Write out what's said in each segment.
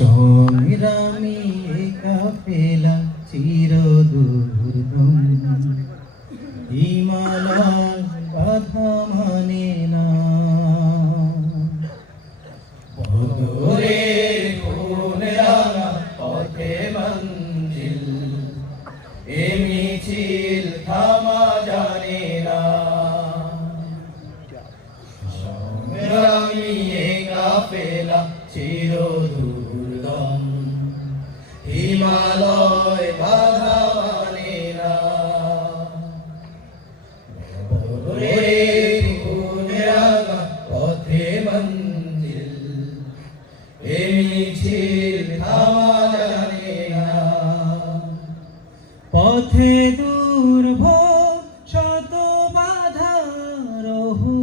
সংগ্রামী কাফেলা চিরদুর্গম হিমালয় বাধা মানে না বদরের কোন রাঙা পথে মঞ্জিল এ মিছিল থামা জানে না সংগ্রামী কাফেলা চিরদুর্গম হিমালয় বাধা মানে না বদরের কোন রাঙা পথে মঞ্জিল এ মিছিল থামা জানে না পথে দুর্ভোগ শত বাধা রহু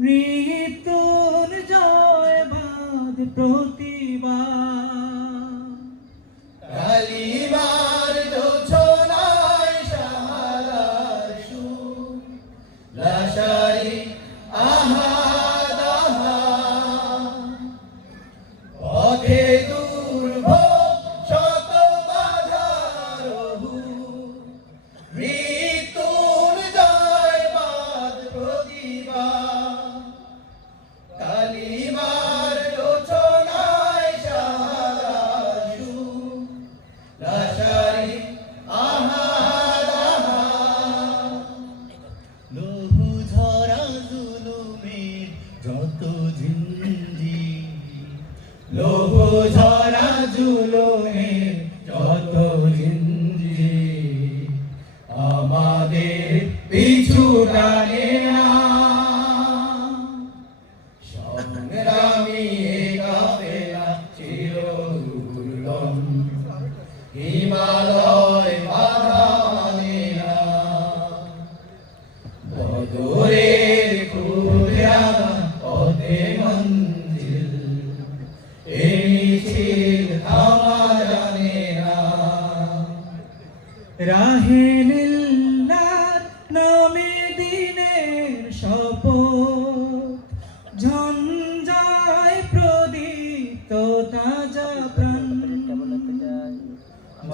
মৃত্যুর জয় বাদ প্রতিবাদ কালিমার জোছনায় শাহাদার সুর লাশারি আহাদ আহাদ পথে দুর্ভোগ শত বাধা রহু মৃত্যুর জয় বাদ প্রতিবাদ কালিমার জোছনায় শাহাদার সুর লাশারি আহাদ আহাদ লহু ঝরা জুলুমের যত জিঞ্জির লহু ঝরা জুলুমের যত জিঞ্জির আমাদের পিছু টানে না সংগ্রামী কাফেলা চিরদুর্গম হিমালয় বাধা মানে না বদরের খুবরানা পথে মঞ্জিল এ মিছিল থামা জানে না রাহে লিল্লাহ নামে দিনের শপথ ঝঞ্ঝায় প্রদীপ্ত তাজা প্রাণ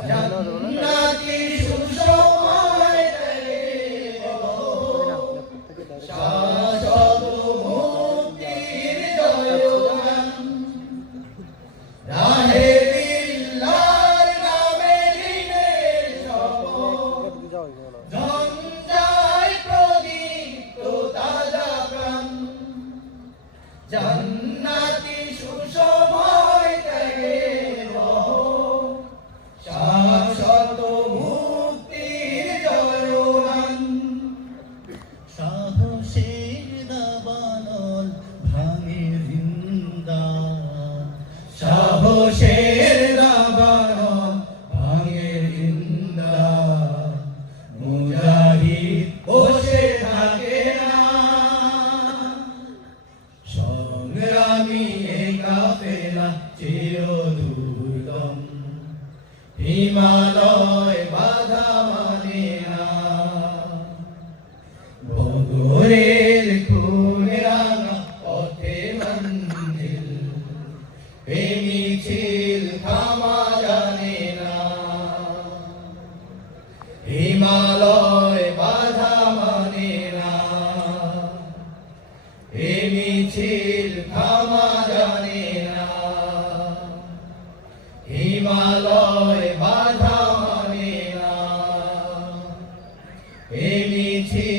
জান্নাতি সুসময় শাশ্বত মুক্তির জয়গান রাহে লিল্লাহর নামে দিনের শপথ ঝঞ্ঝায় প্রদীপ্ত তাজা প্রাণ জান্নাতি সুসময় ত্যাগের বহর শাশ্বত মুক্তির জয়গান সাহসের দাবানল ভাঙে জিন্দা সাহসের দাবানল ভাঙে জিন্দা মুজাহিদ বসে থাকে না সংগ্রামী কাফেলা চিরদুর্গম হিমালয় বাধা মানে না বদরের কোন রাঙা পথে মঞ্জিল এ মিছিল থামা জানে না হিমালয় বাধা মানে না এ মিছিল থামা জানে না হিমালয় বাধা মানে না এ মিছিল